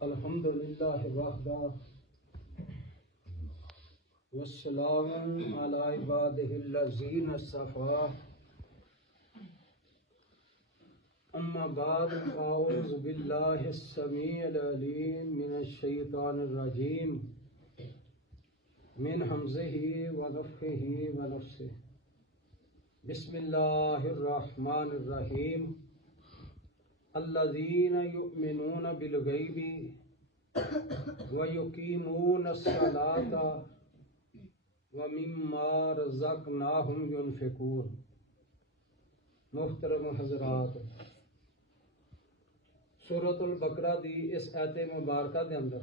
الحمدللہ وحدہ والسلام علی عبادہ الذین اصطفیٰ اما بعد اعوذ باللہ السمیع العلیم من الشیطان الرجیم من حمزہ ونفخہ ونفثہ بسم اللہ الرحمن الرحیم الذین یؤمنون بالغیب ویقیمون الصلاۃ ومما رزقناہم ینفقون۔ محترم حضرات، سورۃ البقرہ دی اس آیت مبارکہ دے اندر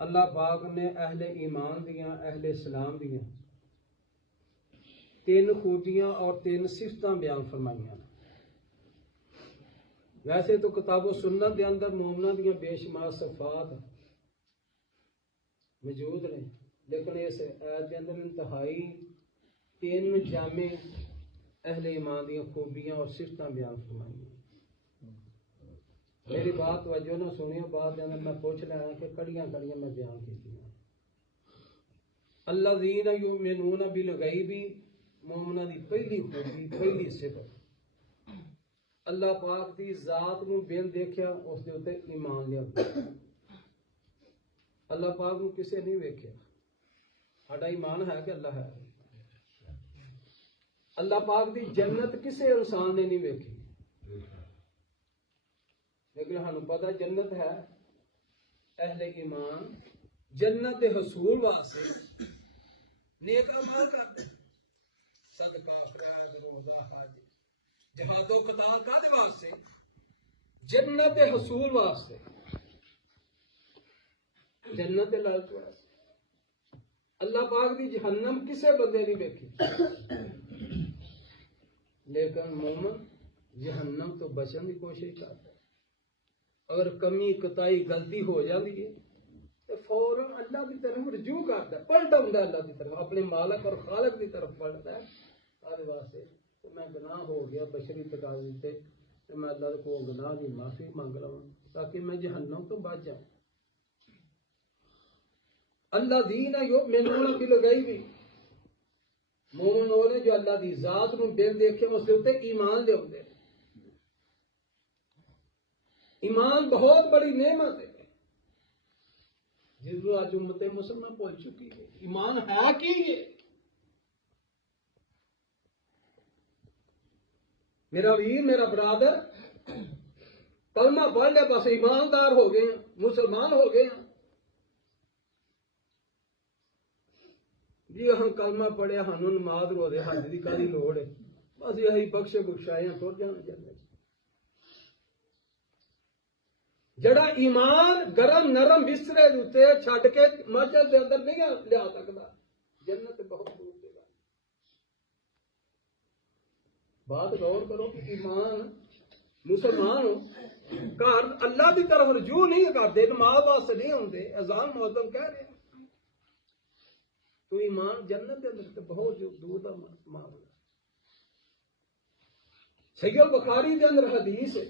اللہ پاک نے اہل ایمان دیاں، اہل اسلام دیاں 3 خوبیاں اور 3 صفتاں بیان فرمائیاں۔ ویسے تو کتاب و سنت دے اندر مومناں دیاں بے شمار صفات موجود ہیں، لیکن اس آیت کے اندر انتہائی 3 جامع اہل ایمان دیاں خوبیاں اور صفتاں بیان فرمائیاں۔ میری بات توجہ نہ سنیو، بات کے اندر میں پوچھ رہا ہوں کہ کڑیاں میں بیان کی ہیں۔ الذین یؤمنون بالغیب، مومناں دی پہلی خوبی، پہلی صفت، اللہ پاک دی ذات نو بن دیکھیا اس دے اوتے ایمان لیا۔ اللہ پاک نو کسے نہیں ویکھیا، ساڈا ایمان ہے کہ اللہ ہے۔ اللہ پاک دی جنت کسے انسان نے نہیں ویکھی، لیکن ہمیں پتہ جنت ہے۔ اہل ایمان جنت دے حصول واسطے نیک عمل کرتے، صدقہ، خیرات، روزہ، حج، جہاد و قتال کادے واسطے؟ جنت دے حصول واسطے، جنت دے لالچ واسطے۔ اللہ پاک دی جہنم کسے بندے نہیں دیکھی، لیکن مومن جہنم تو بچن کی کوشش کرتا ہے۔ اگر کمی کتائی غلطی ہو جاتی ہے تو فوراً اللہ کی طرف رجوع کرتا ہے، پلٹ آتا ہے اللہ کی طرف، اپنے مالک اور خالق کی طرف پلٹتا ہے۔ سارے واسطے تو میں گناہ ہو گیا بشری تقاضے سے، تو میں اللہ کو گناہ کی معافی مانگ رہا ہوں تاکہ میں جہنم تو بچ جاؤں۔ الذین یؤمنون بالغیب، مومن وہ نے جو اللہ دی ذات نو بن دیکھے اس دے اوتے ایمان لے آتے۔ ایمان بہت بڑی نعمت ہے جس کو آج امت مسلمہ پہنچ چکی ہے۔ ایمان ہے کی یہ؟ میرا ویر، میرا برادر، کلمہ پڑھ لے بس ایماندار ہو گئے ہیں، مسلمان ہو گئے ہیں۔ جی ہم کلمہ پڑھے، ہم نماز روزے حج دی کاری لوڑ ہے، بس یہی بخش بخشائیاں تر جانا چاہتے۔ جڑا ایمان گرم نرم بسترے دوتے چھڈ کے مسجد دے اندر نہیں لیا سکتا، جنت بہت دور دی بات۔ بات غور کرو کہ ایمان مسلمان گھر اللہ کی طرف رجوع نہیں کرتے، نماز واسطے نہیں ہوتے، اذان مؤذن کہہ رہے ہیں، تو ایمان جنت کے اندر تو بہت دور کا معاملہ۔ صحیح البخاری کے اندر حدیث ہے،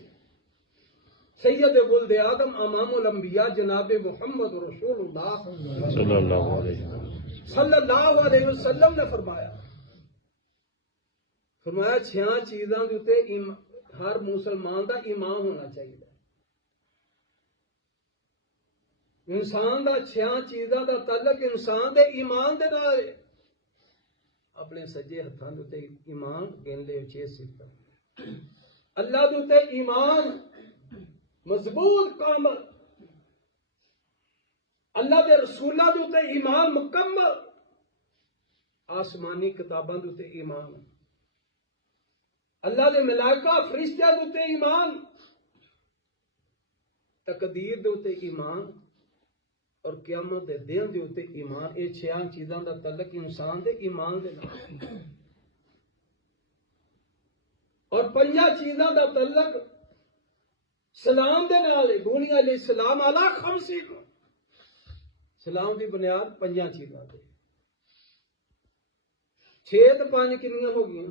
سید ولد آدم امام الانبیاء جناب محمد رسول اللہ صلی اللہ علیہ وسلم نے فرمایا 6 چیزاں دے اوتے ہر مسلمان دا ایمان ہونا چاہیے۔ انسان دا 6 چیزاں دا تعلق انسان دے ایمان دے نال ہے۔ اپنے سجے ہتھاں دے اوتے ایمان گن لے 6 صفات۔ اللہ دے اوتے ایمان مضبوط کامل، اللہ دے رسولہ دے اوتے ایمان مکمل، آسمانی کتاباں دے اوتے ایمان، اللہ دے ملائکہ فرشتیاں دے اوتے ایمان، تقدیر دے اوتے ایمان، اور قیامت دے دن دے اوتے ایمان۔ یہ 6 چیزاں دا تعلق انسان دے ایمان دے نال، اور 5 چیزاں دا تعلق سلام دے نال۔ بنی علیہ السلام علی 5، سلام دی بنیاد 5 چیزاں تے۔ 6 تے 5 کنیاں ہو گئیں؟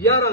11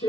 6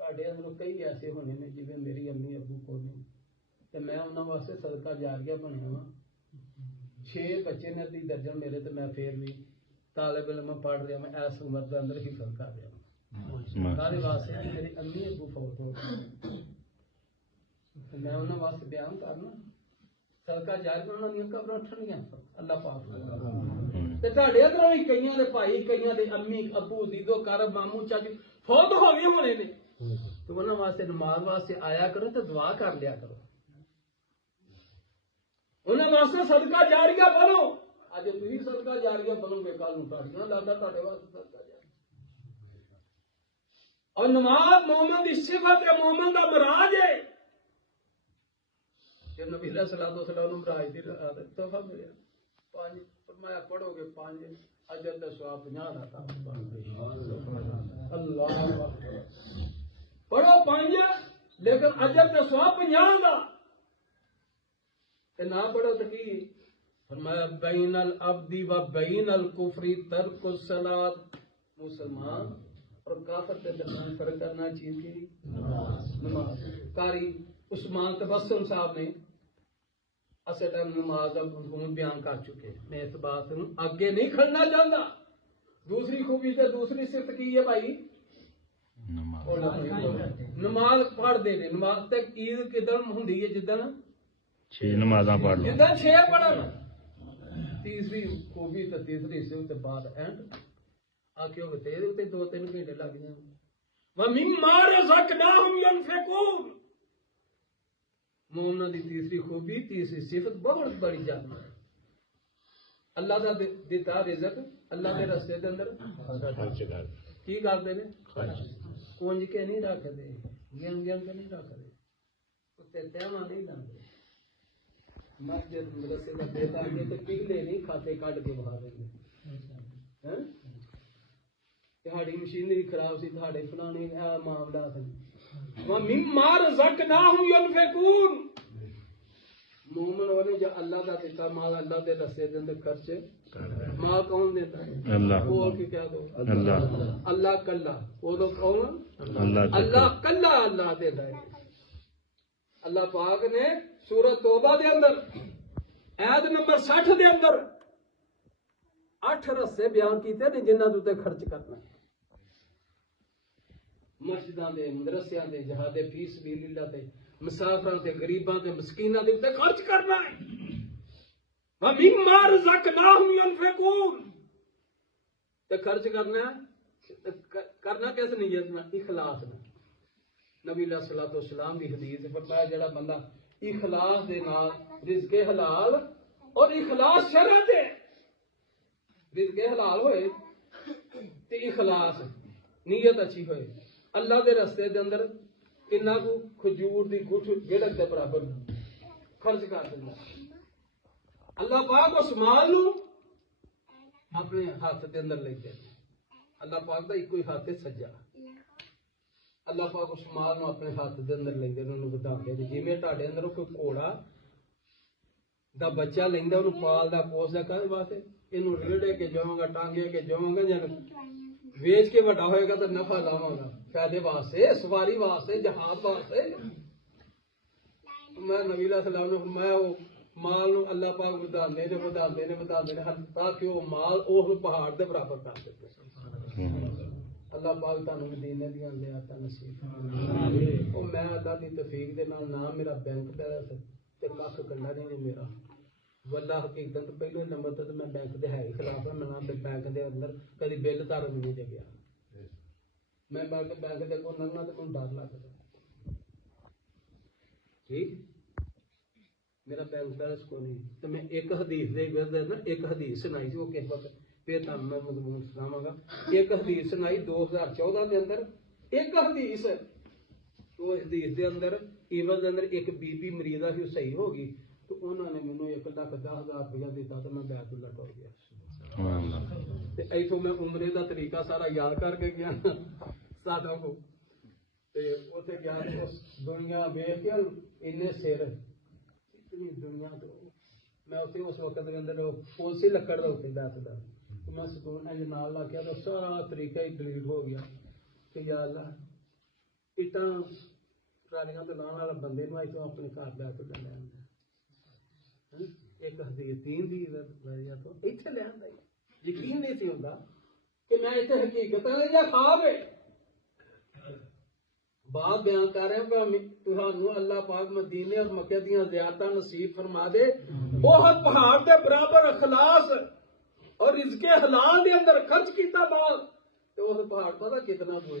ਤੁਹਾਡੇ ਅੰਦਰ ਕਈ ਐਸੇ ਹੋਣੇ ਨੇ ਜਿਵੇਂ ਮੇਰੀ ਅੰਮੀ ਅੱਬੂ ਕੋਲ ਨਹੀਂ ਤੇ ਮੈਂ ਉਹਨਾਂ ਵਾਸਤੇ ਸਦਕਾ ਜਾਰੀਆ ਬਣਿਆ ਵਾਂ 6 ਬੱਚੇ ਨੇ ਦੀ ਦਰਜਨ ਮੇਰੇ ਤੇ ਮੈਂ ਫੇਰ ਵੀ ਤਾਲਿਬ ਇਲਮ ਪੜ੍ਹ ਰਿਹਾ ਮੈਂ ਇਸ ਉਮਰ ਦੇ ਅੰਦਰ ਹੀ ਫਰਕ ਕਰ ਰਿਹਾ ਸਾਰੇ ਵਾਸਤੇ ਮੇਰੀ ਅੰਮੀ ਅੱਬੂ ਫੌਤ ਹੋ ਗਏ ਮੈਂ ਉਹਨਾਂ ਵਾਸਤੇ ਬਿਆਨ ਕਰਨਾ ਸਦਕਾ ਜਾਰੀਆ ਉਹਨਾਂ ਦੀਆਂ ਕਬਰਾਂ ਠੰਡੀਆਂ ਅੱਲਾਹ ਪਾਕ ਤੇ ਤੁਹਾਡੇ ਅੰਦਰੋਂ ਵੀ ਕਈਆਂ ਦੇ ਭਾਈ ਕਈਆਂ ਦੇ ਅੰਮੀ ਅੱਬੂ ਦੀਦੋ ਕਰਬ ਮਾਮੂ ਚਾਚੂ ਫੌਤ ਹੋ ਗਏ ਹੋਣੇ ਨੇ تو انہوں واسطے نماز واسطے آیا کرو تو دعا کر لیا کرو. انہوں واسطے صدقہ جاریہ بنو. اج تھی صدقہ جاریہ بنو گے کل نوں لاڈا تہاڈے واسطے صدقہ جاریہ. اور نماز مومن کی صفت ہے, مومن کا مراج ہے. جب نبی علیہ الصلوۃ والسلام نے مراج دی تحفہ ملیا, 5 فرمایا پڑھو گے 5 اجر کا ثواب 50 عطا. اللہ پڑھو 5 لیکن اجر کا ثواب 50 دا. نہ پڑھو تو کی فرمایا بین العبد و بین الکفر ترک الصلاۃ. مسلمان اور کافر کے درمیان فرق کرنا چاہیے کہ نماز. قاری عثمان تبسم صاحب نے اصل ٹائم نماز کا مفہوم بیان کر چکے. میں اس بات کو آگے نہیں کھڑنا چاہتا. دوسری خوبی سے دوسری صفت کی ہے بھائی نماز پڑھ دے. نماز تک عید کدن ہوں جدن 6 نمازاں پڑھ لو, جدن 6 پڑھن. تیسری خوبی تو تیسری صفت بعد اینڈ آکے ہوئے تے 2-3 گھنٹے لگ جائیں. وَمِمَّا رَزَقْنَاهُمْ يُنْفِقُونَ. مومنوں دی تیسری خوبی تیسری صفت بہت بڑی جان ہے. اللہ دا دیتا رزق اللہ کے راستے دے اندر کی کرتے ہیں کونج کے نہیں رکھتے, گن کے نہیں رکھتے, تے تیما نہیں لاندے. مسجد مدرسے دا دیتا ہے تے پگلے نہیں کھاتے کٹ کے بہا دیں گے. تہاڑی مشینری خراب سی, تہاڑے فلانے معاملات ہیں. وَمِمَّا رَزَقْنَاهُمْ يُنْفِقُونَ. مومن والے جو اللہ کا دیتا مال اللہ کے راستے دے اندر خرچ مال کون دیتا ہے؟ اللہ. بول کے کیا دو اللہ. اللہ کلا وہ تو کون اللہ کلا اللہ دیتا ہے. اللہ پاک نے سورۃ توبہ دے اندر آیت نمبر 60 دے اندر 8 رستے بیان کیتے نے جنہاں تے خرچ کرنا. مسجداں دے مدرسیاں دے جہاد فی سبیل اللہ تے مسافراں تے غریباں تے مسکیناں دے تے خرچ کرنا ہے. وَمِمَّا رَزَقْنَاهُمْ يُنْفِقُونَ. تے خرچ کرنا ہے کرنا کس نیت میں اخلاص میں. نبی علیہ الصلوۃ والسلام دی حدیث فرمایا جڑا بندہ اخلاص دے نال رزق حلال اور اخلاص شرع دے رزق حلال ہوئے تے اخلاص نیت اچھی ہوئے اللہ دے راستے دے اندر کنا کو کھجور دی گٹھ گڑک دے برابر خرچ کر دیندا. اللہ پاک اس مال نو اپنے ہاتھ دے اندر لے کے اللہ پاک دا ایک ہی ہاتھ سجا. اللہ پاک اس مال نو اپنے ہاتھ دے اندر لیندے نے انہوں وداندے نے. جویں تہاڈے اندر کوئی گھوڑا دا بچہ لیندا انہوں پالدا پوسدا کدے واسطے اینوں ریڑے کے جاواں گا ٹانگے کے جاواں گا جن ویچ کے بڑا ہوئے گا تو نفع لاواں گا فائدے واسطے سواری واسطے جہاد واسطے. میں نبی علیہ السلام نے فرمایا وہ مال نو اللہ پاک وداندے نے تاکہ وہ مال وہ پہاڑ دے برابر کر دے. اللہ پاک تانوں مدینے دیاں نعمتاں نصیب فرمائے. او میں اللہ دی توفیق دے نال نہ میرا بینک بیلنس تے کھ کنڈا نہیں میرا واللہ حقیقت پہلے نمبر تے میں بینک دے ہے خلاف ہے. میں بینک دے اندر کدی بل تار نہیں دے گیا. میں بینک دے کو لنگنا تے کوئی ڈر لگدا ٹھیک میرا بینک بیلنس کو نہیں. تو میں ایک حدیث دے نا ایک حدیث سنائی سی وہ کس وقت پھر تم میں مضمون سناواں گا. ایک حدیث سنائی 2014 دے اندر ایک حدیث تو حدیث دے اندر ایوز دے اندر ایک بی بی مریضہ ہی صحیح ہو گئی تو انہوں نے مینوں 1,10,000 روپیہ دیتا تو میں بیت اللہ ٹر گیا. تے ایتھوں میں عمرے دا طریقہ سارا یاد کر کے گیا سادہ کو تے اوتھے گیا اس دنیا ویکھ کے اننے سر اتنی دنیا تو میں اوتھے اس وقت دے اندر پولیسی لکڑ دا اوتھے بیت دا میں سکون انج نال لا کے تو سارا طریقہ ہی ڈیلیٹ ہو گیا کہ یا اللہ اٹاں ٹرالیاں تے لانے والا بندے نوں ایتھوں اپنے گھر بیت اللہ لے آندا. ایک حدیث دین دی وجہ تو ایتھے لے آندا یقین نہیں سی ہوندا کہ میں ایتھے حقیقت لے جا خواب ہے. بات بیان کر رہے ہیں کہ تہانوں اللہ پاک مدینے اور مکے دیاں زیارتاں نصیب فرما دے. بہت پہاڑ دے برابر اخلاص اور رزق حلال دے اندر خرچ کیتا بال تو اس پہاڑ پتہ کتنا ہوئے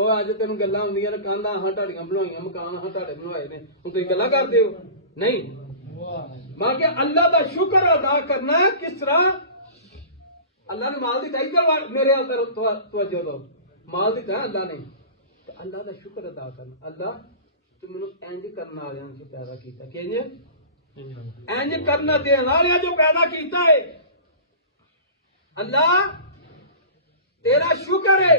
ਉਹ ਅੱਜ ਤੈਨੂੰ ਗੱਲਾਂ ਹੁੰਦੀਆਂ ਨੇ ਕੰਧਾਂ ਹਾਂ ਢਾੜੀਆਂ ਬਣਾਈਆਂ ਮਕਾਨ ਹਾਂ ਢਾੜੇ ਬਣਵਾਏ ਨੇ ਹੁਣ ਤੁਸੀਂ ਗੱਲਾਂ ਕਰਦੇ ਹੋ ਨਹੀਂ ਮਾਂ ਕਿ ਅੱਲਾਹ ਦਾ ਸ਼ੁਕਰ ਅਦਾ ਕਰਨਾ ਕਿਸ ਤਰ੍ਹਾਂ ਅੱਲਾਹ ਨੇ ਮਾਲ ਦਿੱਤਾ ਇੱਧਰ ਮੇਰੇ ਹਾਲ ਤਰਫ ਤਵੱਜੋ ਦੋ ਮਾਲ ਦਿੱਤਾ ਅੱਲਾਹ ਨੇ ਤੇ ਅੱਲਾਹ ਦਾ ਸ਼ੁਕਰ ਅਦਾ ਕਰਨਾ ਅੱਲਾਹ ਤੂੰ ਮੈਨੂੰ ਇੰਜ ਕਰਨ ਵਾਲਿਆਂ ਨੂੰ ਪੈਦਾ ਕੀਤਾ ਕਿੰਜ ਇੰਜ ਕਰਨਾ ਦੇਣ ਵਾਲਿਆਂ ਜੋ ਪੈਦਾ ਕੀਤਾ ਹੈ ਅੱਲਾਹ ਤੇਰਾ ਸ਼ੁਕਰ ਹੈ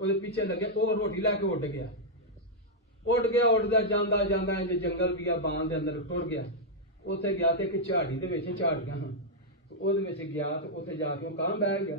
ਉਹਦੇ ਪਿੱਛੇ ਲੱਗੇ ਉਹ ਰੋਟੀ ਲੈ ਕੇ ਉੱਡ ਗਿਆ ਉੱਡਦਾ ਜਾਂਦਾ ਜਾਂਦਾ ਇੰਜ ਜੰਗਲ ਦੀਆਂ ਬਾਹਾਂ ਦੇ ਅੰਦਰ ਟੁਰ ਗਿਆ ਉੱਥੇ ਗਿਆ ਤੇ ਇੱਕ ਝਾੜੀ ਦੇ ਵਿੱਚ ਝਾੜੀਆਂ ਹਨ ਉਹਦੇ ਵਿੱਚ ਗਿਆ ਤੇ ਉੱਥੇ ਜਾ ਕੇ ਉਹ ਕਾਂ ਬਹਿ ਗਿਆ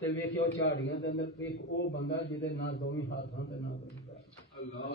ਤੇ ਵੇਖਿਆ ਝਾੜੀਆਂ ਦੇ ਅੰਦਰ ਇੱਕ ਉਹ ਬੰਦਾ ਜਿਹਦੇ ਨਾਲ ਦੋਵੇਂ ਹੱਥਾਂ ਤੇ ਨਾਲ ਅੱਲਾਹ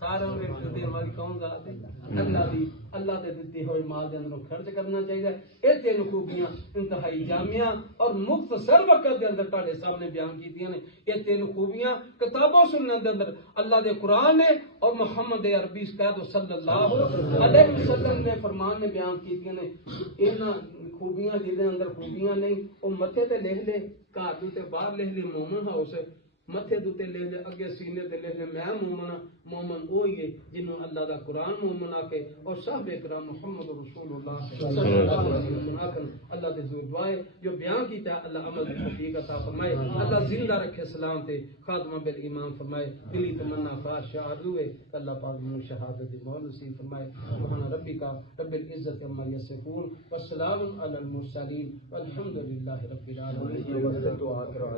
سارے دے والی کون ذات ہے؟ اللہ دے دیتے ہوئے مال دے اندر خرچ کرنا چاہیے. یہ تین خوبیاں انتہائی جامعہ اور مختصر وقت دے اندر تہاڈے سامنے بیان کیتیاں نے. یہ تین خوبیاں کتابوں سنن دے اندر اللہ دے قرآن نے اور محمد عربی صلی اللہ علیہ وسلم نے فرمان نے بیان کیتیاں نے. انہاں خوبیاں جہدے اندر خوبیاں نہیں وہ متھے تے لکھ لے, گھر تے باہر لکھ لے مومن ہاؤس, متھے دے لے لے, اگے سینے تے لے لے میں مومن ہاں. مومن وہی ہے جنہوں اللہ دا قرآن مومن آکے اور صحابہ کرام محمد رسول اللہ صلی اللہ علیہ وسلم آکن. اللہ دے زور دعائے جو بیان کیتا ہے اللہ عمل کی توفیق عطا فرمائے. اللہ زندہ رکھے اسلام تے خاتمہ بالایمان فرمائے. دلی تمنا خواہش آرزو ہے اللہ پاک میں شہادت دی موت نصیب فرمائے. سبحان ربک رب العزت عما یصفون والسلام علی المرسلین والحمد للہ رب العالمین.